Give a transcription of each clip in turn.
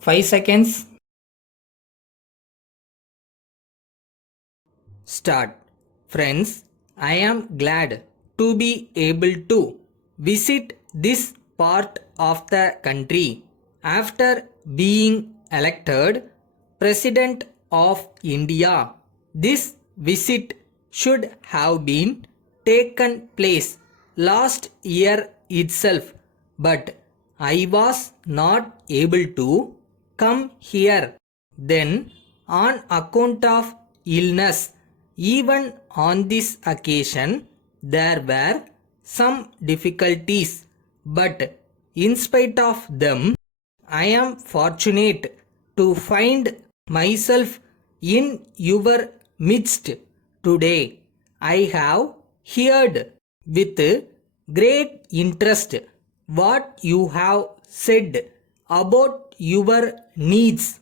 5 seconds. Start. Friends, I am glad to be able to visit this part of the country after being elected President of India. This visit should have been taken place last year itself, but I was not able to come here then on account of illness. Even on this occasion, there were some difficulties, but in spite of them, I am fortunate to find myself in your midst today. I have heard with great interest what you have said about your needs.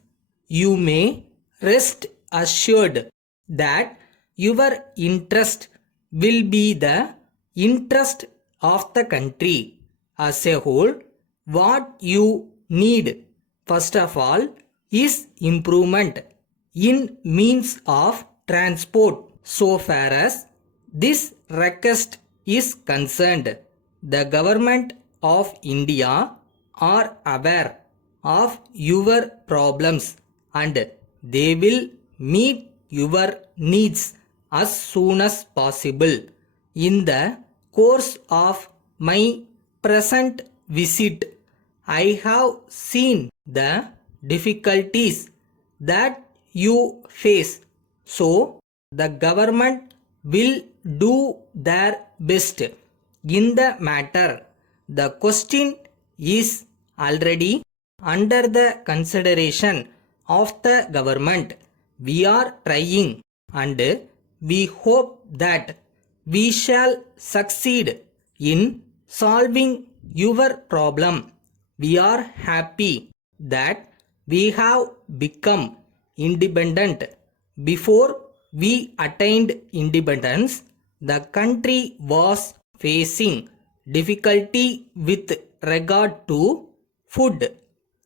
You may rest assured that your interest will be the interest of the country as a whole. What you need, first of all, is improvement in means of transport. So far as this request is concerned, the government of India are aware of your problems and they will meet your needs as soon as possible. In the course of my present visit, I have seen the difficulties that you face. So, the government will do their best in the matter. The question is already under the consideration of the government. We are trying and we hope that we shall succeed in solving your problem. We are happy that we have become independent. Before we attained independence, the country was facing difficulty with regard to food.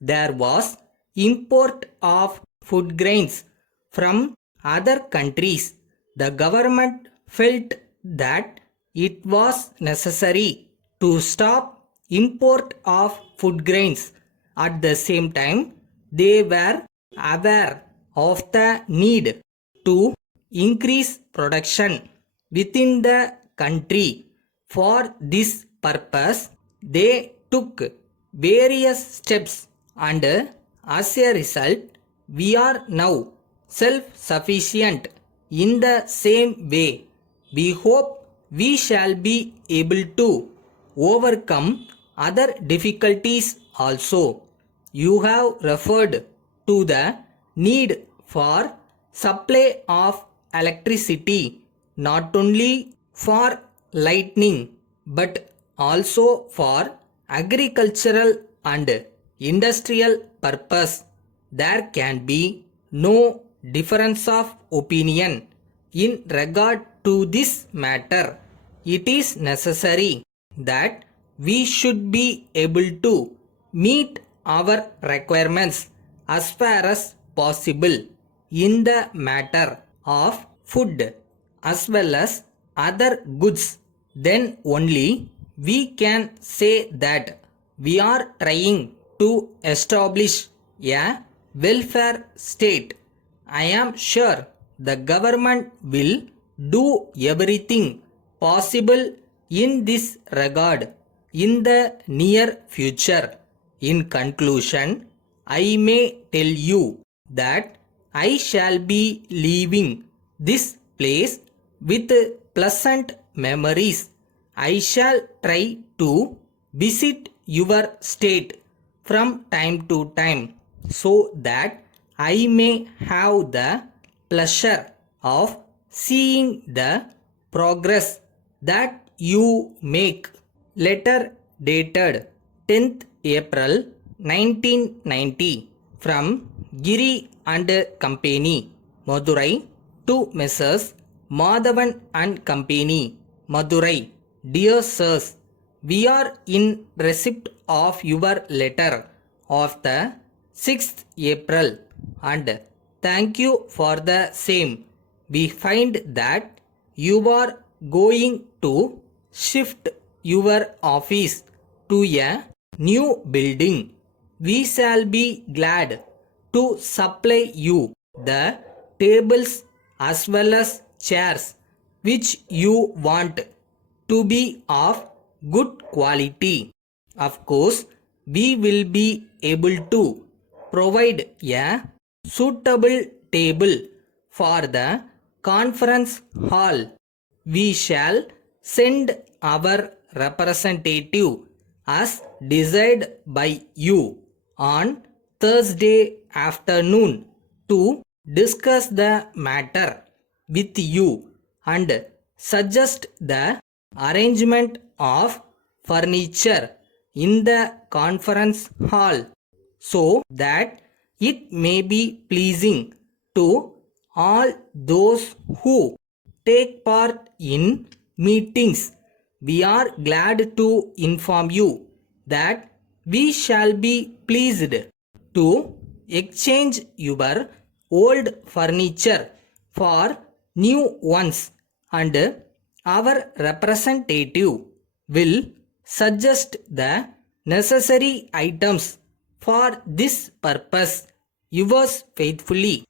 There was import of food grains from other countries. The government felt that it was necessary to stop import of food grains. At the same time, they were aware of the need to increase production within the country. For this purpose, they took various steps and as a result, we are now self-sufficient. In the same way, we hope we shall be able to overcome other difficulties also. You have referred to the need for supply of electricity not only for lighting but also for agricultural and industrial purpose. There can be no difference of opinion in regard to this matter. It is necessary that we should be able to meet our requirements as far as possible in the matter of food as well as other goods. Then only we can say that we are trying to establish a welfare state. I am sure the government will do everything possible in this regard in the near future. In conclusion, I may tell you that I shall be leaving this place with pleasant memories. I shall try to visit your state from time to time so that I may have the pleasure of seeing the progress that you make. Letter dated 10th April 1990 from Giri and Company, Madurai to Messrs. Madhavan and Company, Madurai. Dear Sirs, we are in receipt of your letter of the 6th April and thank you for the same. We find that you are going to shift your office to a new building. We shall be glad to supply you the tables as well as chairs which you want to be of good quality. Of course, we will be able to provide a suitable table for the conference hall. We shall send our representative as desired by you on Thursday afternoon to discuss the matter with you and suggest the arrangement of furniture in the conference hall so that it may be pleasing to all those who take part in meetings. We are glad to inform you that we shall be pleased to exchange your old furniture for new ones and our representative will suggest the necessary items for this purpose. Yours faithfully,